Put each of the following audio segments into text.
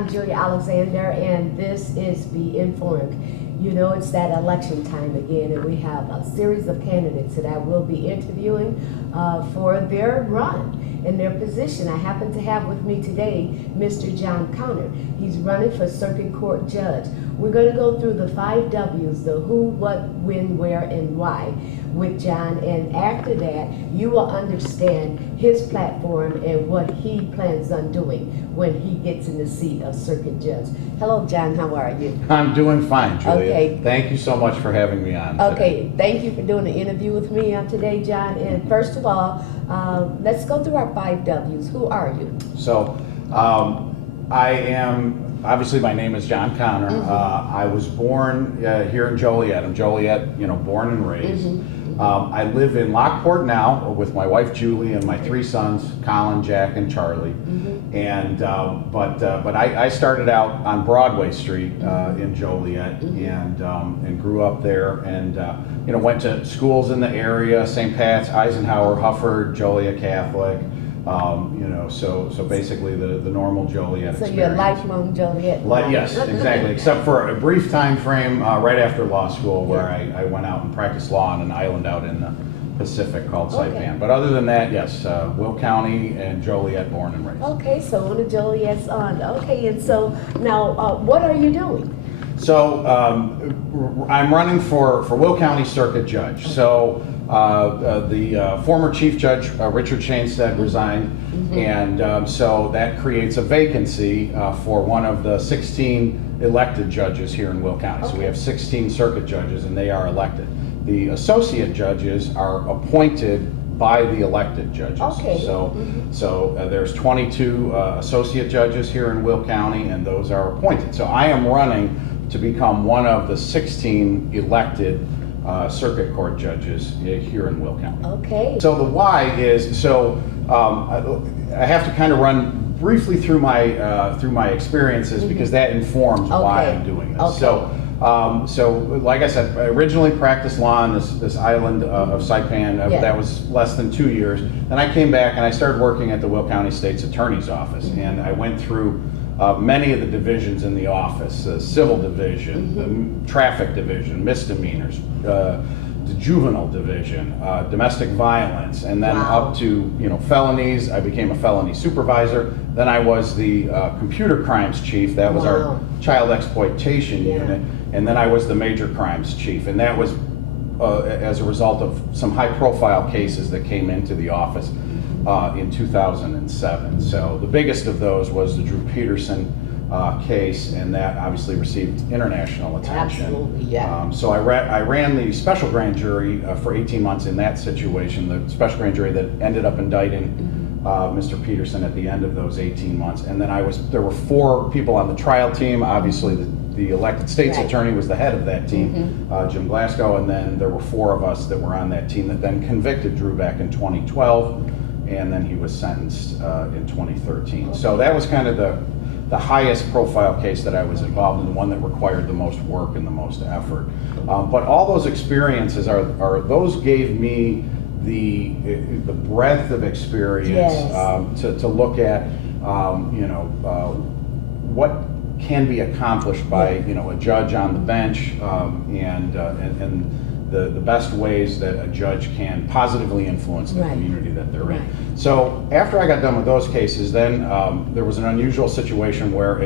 I'm Julia Alexander, and this is Be Informed. You know, it's that election time again, and we have a series of candidates that I will be interviewing for their run and their position. I happen to have with me today Mr. John Connor. He's running for Circuit Court Judge. We're going to go through the 5 W's, the who, what, when, where, and why with John, and after that you will understand his platform and what he plans on doing when he gets in the seat of Circuit Judge. Hello John, how are you? I'm doing fine, Julia. Okay. Thank you so much for having me on Okay, today. thank you for doing the interview with me today, John. And first of all, let's go through our 5 W's. Who are you? So, I am, obviously my name is John Connor. I was born here in Joliet. I'm Joliet, born and raised. I live in Lockport now with my wife Julie and my 3 sons, Colin, Jack, and Charlie. And but I started out on Broadway Street in Joliet and grew up there, and went to schools in the area: St. Pat's, Eisenhower, Hufford, Joliet Catholic. So basically the normal Joliet So experience. you're a lifelong Joliet. Yes, exactly. Except for a brief time frame right after law school, where I went out and practiced law on an island out in the Pacific called Saipan. But other than that, yes, Will County and Joliet, born and raised. Okay, so one of Joliet's on. Okay, and so now what are you doing? So I'm running for Will County Circuit Judge. So the former Chief Judge Richard Shainstead resigned, and so that creates a vacancy for one of the 16 elected judges here in Will County. So we have 16 circuit judges, and they are elected. The associate judges are appointed by the elected judges. Okay. So there's 22 associate judges here in Will County, and those are appointed. So I am running to become one of the 16 elected circuit court judges here in Will County. Okay. So the why is, I have to kind of run briefly through my experiences, because that informs why I'm doing this. Okay. So like I said, I originally practiced law on this island of Saipan. That was less than 2 years. Then I came back and I started working at the Will County State's Attorney's Office, and I went through many of the divisions in the office: the civil division, the traffic division, misdemeanors, the juvenile division, domestic violence, and then up to felonies. I became a felony supervisor. Then I was the computer crimes chief. That was our child exploitation unit. And then I was the major crimes chief, and that was as a result of some high-profile cases that came into the office in 2007. So the biggest of those was the Drew Peterson case, and that obviously received international attention. Absolutely, yeah. So I ran the special grand jury for 18 months in that situation, the special grand jury that ended up indicting Mr. Peterson at the end of those 18 months. And then there were 4 people on the trial team. Obviously the elected state's attorney was the head of that team, Jim Glasgow, and then there were 4 of us that were on that team that then convicted Drew back in 2012, and then he was sentenced in 2013. So that was kind of the highest profile case that I was involved in, the one that required the most work and the most effort. But all those experiences those gave me the breadth of experience to look at what can be accomplished by a judge on the bench, and the best ways that a judge can positively influence the community that they're in. So after I got done with those cases, then there was an unusual situation where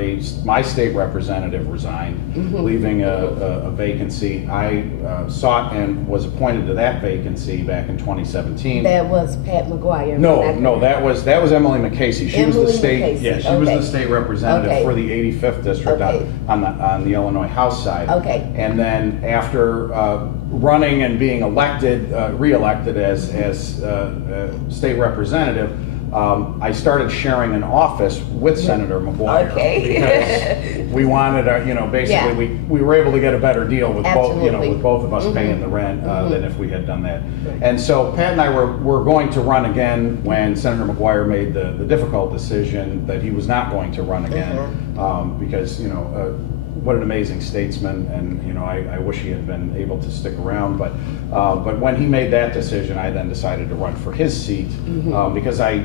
my state representative resigned, leaving a vacancy. I sought and was appointed to that vacancy back in 2017. That was Pat McGuire. No, that was Emily McCasey. She was the state. Yeah, she was the state representative for the 85th district on the Illinois House side. Okay. And then after running and being elected, re-elected as state representative, I started sharing an office with Senator McGuire, because we wanted, basically we were able to get a better deal with both of us paying the rent than if we had done that. And so Pat and I were going to run again when Senator McGuire made the difficult decision that he was not going to run again, because what an amazing statesman, and you know, I wish he had been able to stick around. But when he made that decision, I then decided to run for his seat because I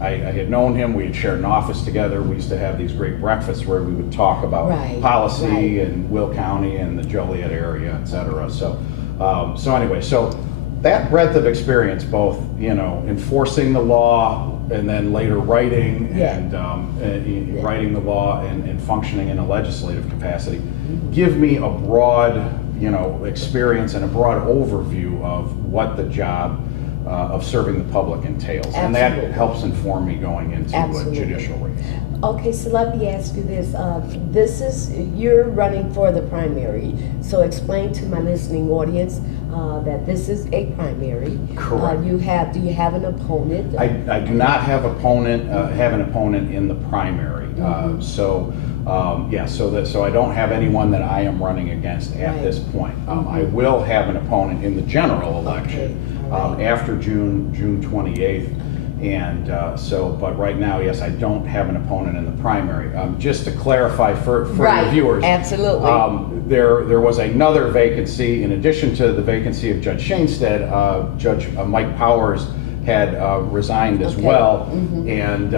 had known him. We had shared an office together. We used to have these great breakfasts where we would talk about policy and Will County and the Joliet area, et cetera. So anyway, so that breadth of experience, both enforcing the law and then later writing and writing the law and functioning in a legislative capacity, give me a broad experience and a broad overview of what the job of serving the public entails. And that helps inform me going into a judicial race. Okay, so let me ask you this. You're running for the primary. So explain to my listening audience that this is a primary. Correct. Do you have an opponent? I do not have an opponent in the primary. So I don't have anyone that I am running against at this point. I will have an opponent in the general election after June 28th. And but right now, yes, I don't have an opponent in the primary. Just to clarify for your viewers, absolutely. There was another vacancy in addition to the vacancy of Judge Shainstead. Judge Mike Powers had resigned as well, and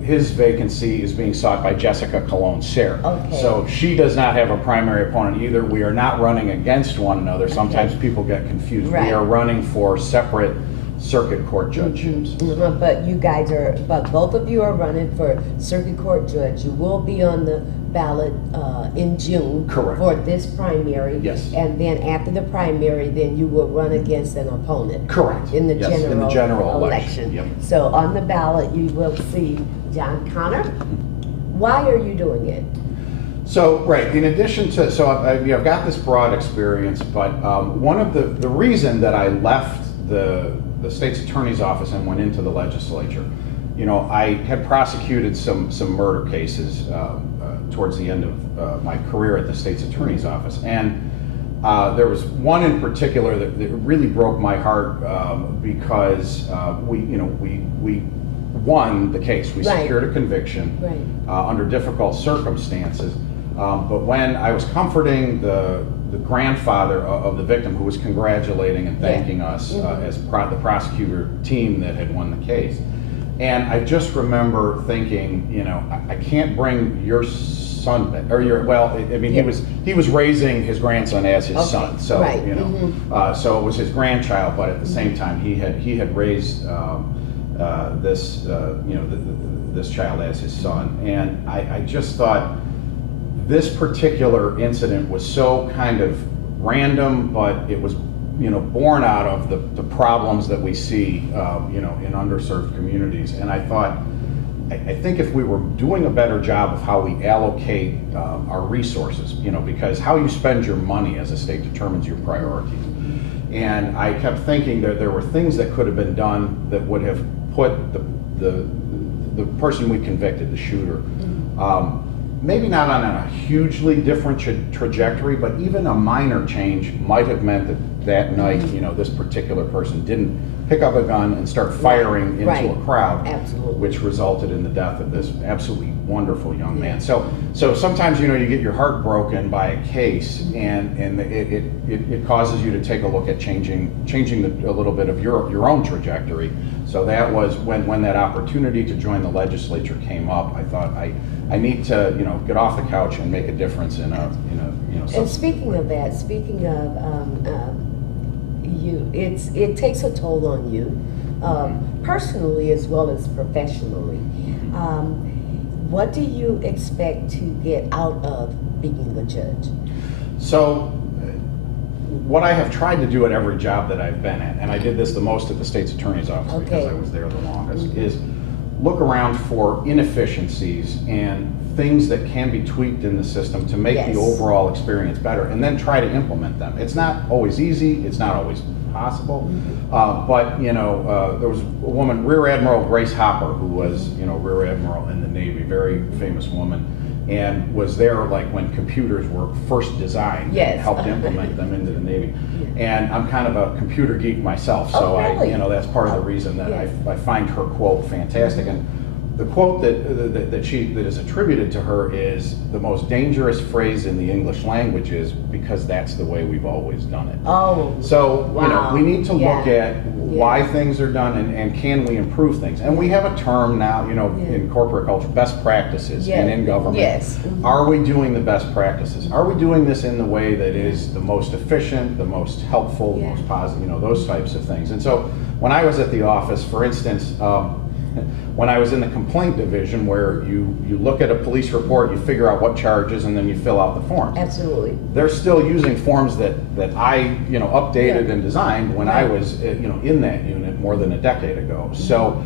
his vacancy is being sought by Jessica Colon-Serre. So she does not have a primary opponent either. We are not running against one another. Sometimes people get confused. We are running for separate circuit court judgeships. But both of you are running for circuit court judge. You will be on the ballot in June for this primary. Yes. And then after the primary, then you will run against an opponent. Correct. In the general election. Yep. So on the ballot, you will see John Connor. Why are you doing it? So, in addition to, I've got this broad experience, but one of the reason that I left the state's attorney's office and went into the legislature, I had prosecuted some murder cases towards the end of my career at the state's attorney's office, and there was one in particular that really broke my heart because we won the case. We secured a conviction under difficult circumstances. But when I was comforting the grandfather of the victim, who was congratulating and thanking us as the prosecutor team that had won the case, and I just remember thinking, I can't bring your son back, or he was raising his grandson as his son, so so it was his grandchild, but at the same time he had raised this child as his son, and I just thought this particular incident was so kind of random, but it was born out of the problems that we see in underserved communities. And I thought, I think if we were doing a better job of how we allocate our resources, because how you spend your money as a state determines your priorities. And I kept thinking that there were things that could have been done that would have put the person we convicted, the shooter, maybe not on a hugely different trajectory, but even a minor change might have meant that night, this particular person didn't pick up a gun and start firing into a crowd, which resulted in the death of this absolutely wonderful young man. So sometimes, you get your heart broken by a case, and it causes you to take a look at changing a little bit of your own trajectory. So that was when that opportunity to join the legislature came up. I thought I need to get off the couch and make a difference in a. And speaking of that, it takes a toll on you, personally as well as professionally. What do you expect to get out of being a judge? So, what I have tried to do at every job that I've been at, and I did this the most at the state's attorney's office because I was there the longest, is look around for inefficiencies and things that can be tweaked in the system to make the overall experience better, and then try to implement them. It's not always easy, it's not always possible, but there was a woman, Rear Admiral Grace Hopper, who was Rear Admiral in the Navy, very famous woman, and was there like when computers were first designed and helped implement them into the Navy. And I'm kind of a computer geek myself, so that's part of the reason that I find her quote fantastic. And the quote that is attributed to her is, the most dangerous phrase in the English language is, because that's the way we've always done it. Oh, so wow. We need to look Yeah. at why things are done, and can we improve things. And we have a term now, in corporate culture, best practices, and in government. Yes. Mm-hmm. Are we doing the best practices? Are we doing this in the way that is the most efficient, the most helpful, the most positive, those types of things. And so when I was at the office, for instance, when I was in the complaint division, where you look at a police report, you figure out what charges, and then you fill out the forms. Absolutely. They're still using forms that I updated and designed when I was in that unit more than a decade ago. So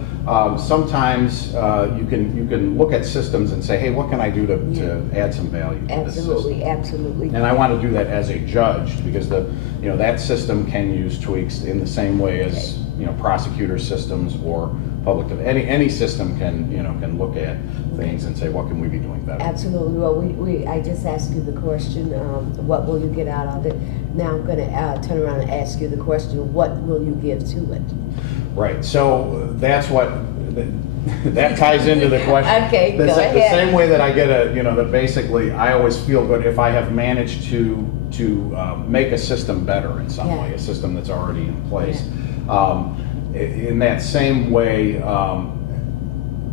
sometimes you can look at systems and say, hey, what can I do to add some value to this system? Absolutely. And I want to do that as a judge, because that system can use tweaks in the same way as prosecutor systems or public. Any system can look at things and say, what can we be doing better? Absolutely. Well, I just asked you the question, what will you get out of it? Now I'm going to turn around and ask you the question, what will you give to it? Right. So that's what that ties into the question. Okay, go ahead. The same way that I get that basically I always feel good if I have managed to make a system better in some way, a system that's already in place. In that same way,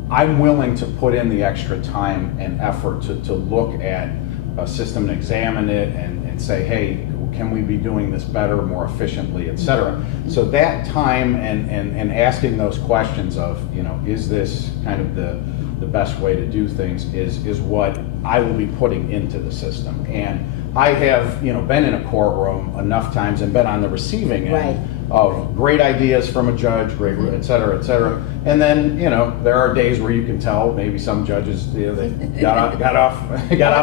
I'm willing to put in the extra time and effort to look at a system and examine it and say, hey, can we be doing this better, more efficiently, et cetera. So that time and asking those questions of, is this kind of the best way to do things is what I will be putting into the system. And I have, been in a courtroom enough times and been on the receiving end of great ideas from a judge, great, et cetera, et cetera. And then, there are days where you can tell maybe some judges, they got out of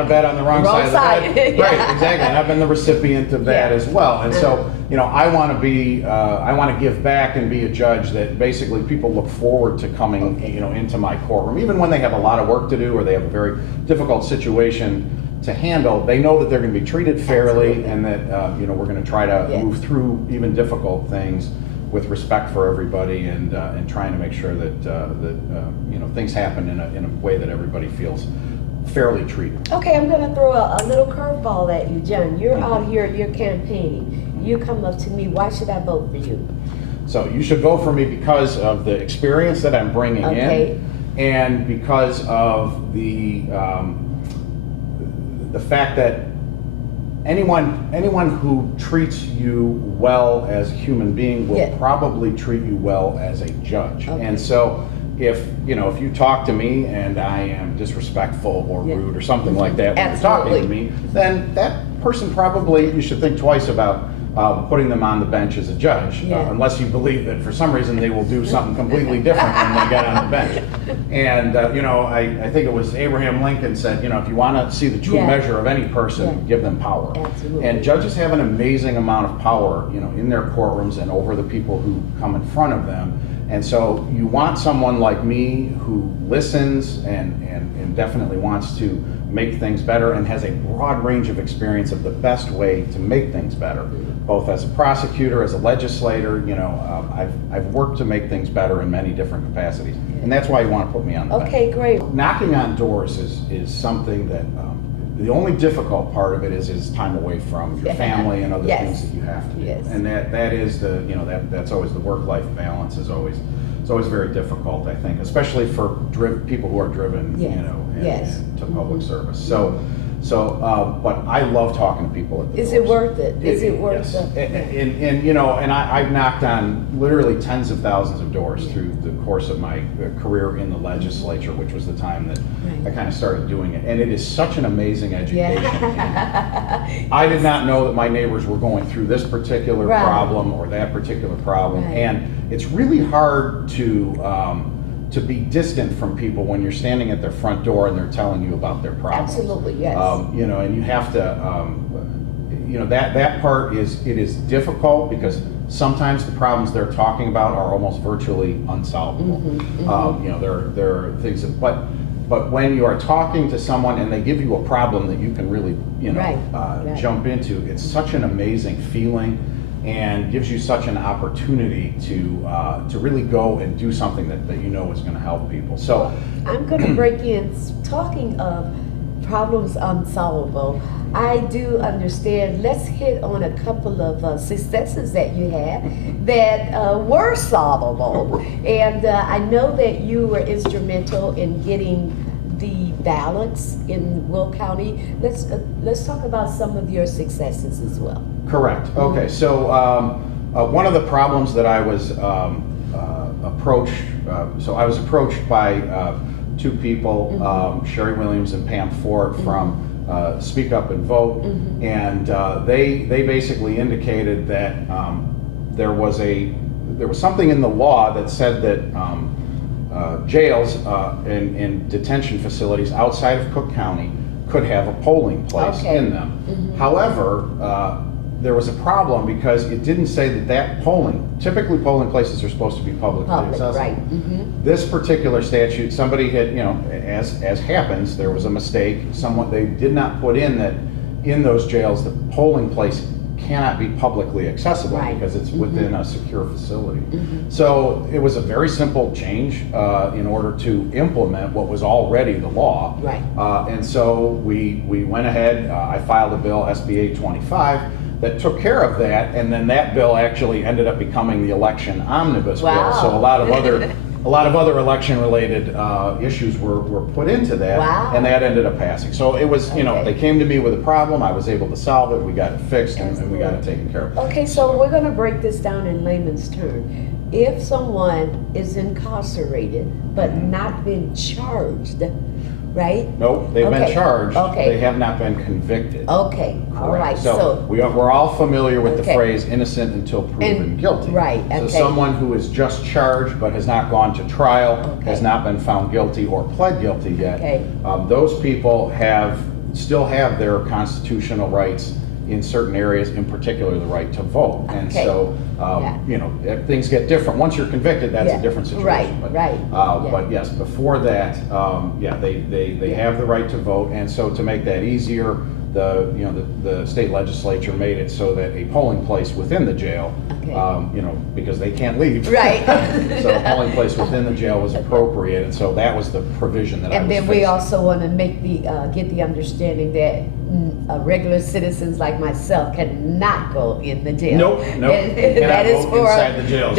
bed on the wrong side of the bed. Right, exactly. And I've been the recipient of that as well. And so, I want to give back and be a judge that basically people look forward to coming, into my courtroom, even when they have a lot of work to do or they have a very difficult situation to handle. They know that they're going to be treated fairly, and that we're going to try to move through even difficult things with respect for everybody, and trying to make sure that things happen in a way that everybody feels fairly treated. Okay, I'm going to throw a little curveball at you, John. You're out here, you're campaigning. You come up to me, why should I vote for you? So you should vote for me because of the experience that I'm bringing in, and because of the fact that anyone who treats you well as a human being will probably treat you well as a judge. And so if you talk to me and I am disrespectful or rude or something like that when you're talking to me, then that person probably, you should think twice about putting them on the bench as a judge, unless you believe that for some reason they will do something completely different when they get on the bench. And I think it was Abraham Lincoln said, if you want to see the true measure of any person, give them power. Absolutely. And judges have an amazing amount of power, in their courtrooms and over the people who come in front of them. And so you want someone like me who listens and definitely wants to make things better and has a broad range of experience of the best way to make things better, both as a prosecutor, as a legislator. I've worked to make things better in many different capacities, and that's why you want to put me on the bench. Okay, great. Knocking on doors is something that the only difficult part of it is time away from your family and other things that you have to do, and that is that's always the work-life balance is always. It's always very difficult, I think, especially for people who are driven, to public service. But I love talking to people at the doors. Is it worth it? Is it worth it? And I've knocked on literally tens of thousands of doors through the course of my career in the legislature, which was the time that I kind of started doing it. And it is such an amazing education. I did not know that my neighbors were going through this particular problem or that particular problem. And it's really hard to be distant from people when you're standing at their front door and they're telling you about their problems. Absolutely, yes. And you have to, that part is difficult because sometimes the problems they're talking about are almost virtually unsolvable. There are things that, but when you are talking to someone and they give you a problem that you can really, jump into, it's such an amazing feeling. and gives you such an opportunity to really go and do something that you know is going to help people. So I'm going to break in, talking of problems unsolvable. I do understand. Let's hit on a couple of successes that you had that were solvable. And I know that you were instrumental in getting the ballots in Will County. Let's talk about some of your successes as well. correct. Okay, so one of the problems that I was approached, so I was approached by two people, Sherry Williams and Pam Ford from Speak Up and Vote, and they basically indicated that there was something in the law that said that jails and detention facilities outside of Cook County could have a polling place in them. However, there was a problem because it didn't say that typically polling places are supposed to be publicly accessible. Right. This particular statute, somebody had, as happens, there was a mistake. They did not put in that in those jails, the polling place cannot be publicly accessible because it's within a secure facility. So it was a very simple change in order to implement what was already the law. And so we went ahead, I filed a bill, SB 825, that took care of that, and then that bill actually ended up becoming the election omnibus bill. So a lot of other election-related issues were put into that, and that ended up passing. So it was, they came to me with a problem, I was able to solve it, we got it fixed, and we got it taken care of. Okay, so we're going to break this down in layman's term. If someone is incarcerated but not been charged, right? Nope, they've been charged. Okay. They have not been convicted. Okay, all right. So we're all familiar with the phrase innocent until proven guilty. Right, So someone who is just charged but has not gone to trial, has not been found guilty or pled guilty yet, those people still have their constitutional rights in certain areas, in particular the right to vote. And so, things get different. Once you're convicted, that's a different situation. But yes, before that, they have the right to vote. And so to make that easier, the state legislature made it so that a polling place within the jail, because they can't leave. So a polling place within the jail was appropriate, and so that was the provision that I was And then fixing. we also want to get the understanding that regular citizens like myself cannot go in the jail. Nope. That is for inside the jails.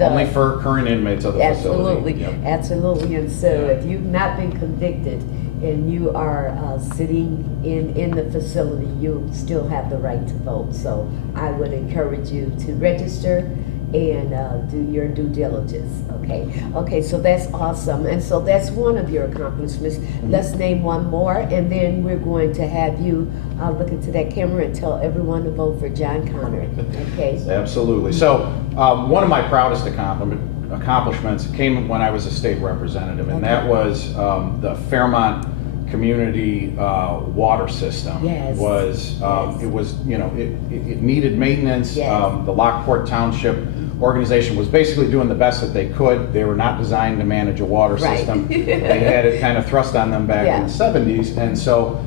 Only for current inmates of the facility. Absolutely. And so if you've not been convicted and you are sitting in the facility, you still have the right to vote. So I would encourage you to register and do your due diligence. Okay, so that's awesome. And so that's one of your accomplishments. Let's name one more, and then we're going to have you look into that camera and tell everyone to vote for John Connor. Okay. Absolutely. So one of my proudest accomplishments came when I was a state representative, and that was the Fairmont community water system. It needed maintenance. The Lockport Township organization was basically doing the best that they could. They were not designed to manage a water system. They had it kind of thrust on them back in the 70s, and so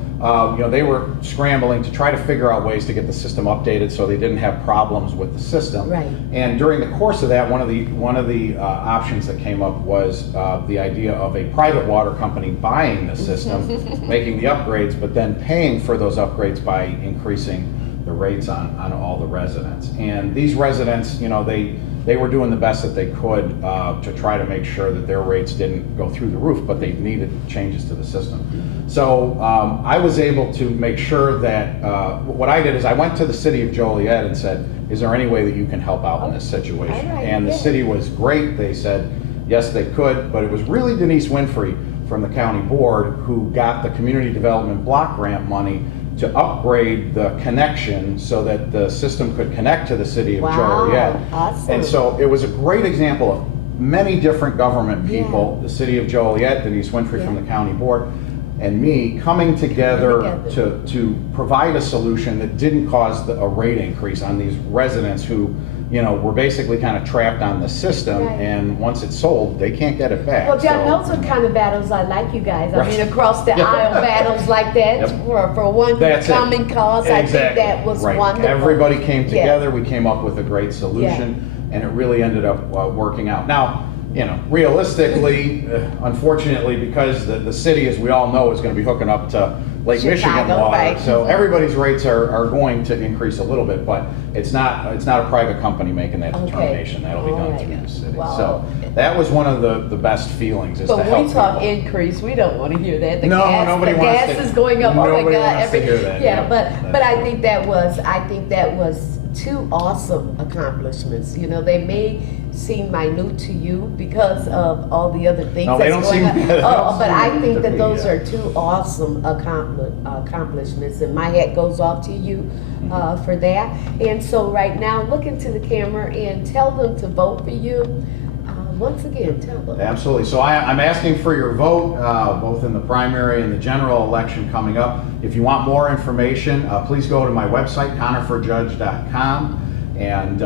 they were scrambling to try to figure out ways to get the system updated so they didn't have problems with the system. And during the course of that, one of the options that came up was the idea of a private water company buying the system, making the upgrades, but then paying for those upgrades by increasing the rates on all the residents. And these residents, they were doing the best that they could to try to make sure that their rates didn't go through the roof, but they needed changes to the system. So I was able to make sure that, what I did is I went to the city of Joliet and said, is there any way that you can help out in this situation? And the city was great. They said, yes, they could, but it was really Denise Winfrey from the county board who got the community development block grant money to upgrade the connection so that the system could connect to the city of Joliet. And so it was a great example of many different government people, the city of Joliet, Denise Winfrey from the county board, and me coming together to provide a solution that didn't cause a rate increase on these residents who we're basically kind of trapped on the system, Right. and once it's sold, they can't get it back. Well, John, So- those are kind of battles I like, you guys. I Right. mean, across the Yep. aisle battles like that Yep. for one That's it. common cause. I think that was Right. wonderful. Everybody came Yeah. together, we came up with a great solution, and it really ended up working out. Now, realistically, unfortunately, because the city, as we all know, is going to be hooking up to Lake Chicago, Michigan water, right. so everybody's rates are going to increase a little bit, but it's not a private company making that Okay. determination. That'll be All done right. through the city. Wow. So that was one of the best feelings, is But to when help we talk people. increase, we don't want to hear that. No, nobody the wants gas to- is going up. Oh my nobody God! wants to hear that. Yeah, Yeah, but that's I true. think that was two awesome accomplishments. They may seem minute to you because of all the other things No, they that's don't going seem- they don't on. But I seem think to that me, those yeah. are two awesome accomplishments, and my hat goes off to you for that. And so right now, look into the camera and tell them to vote for you. Once again, tell them. Absolutely. So I'm asking for your vote, both in the primary and the general election coming up. If you want more information, please go to my website, connorforjudge.com, and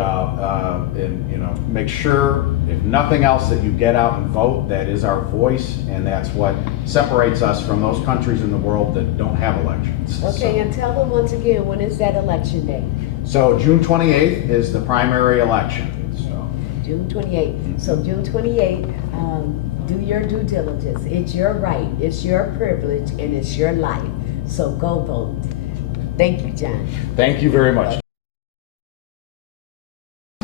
make sure, if nothing else, that you get out and vote. That is our voice, and that's what separates us from those countries in the world that don't have elections. Okay, and tell them once again, when is that election day? So June 28th is the primary election. So June 28th. So June 28th, do your due diligence. It's your right, it's your privilege, and it's your life. So go vote. Thank you, John. thank you very much.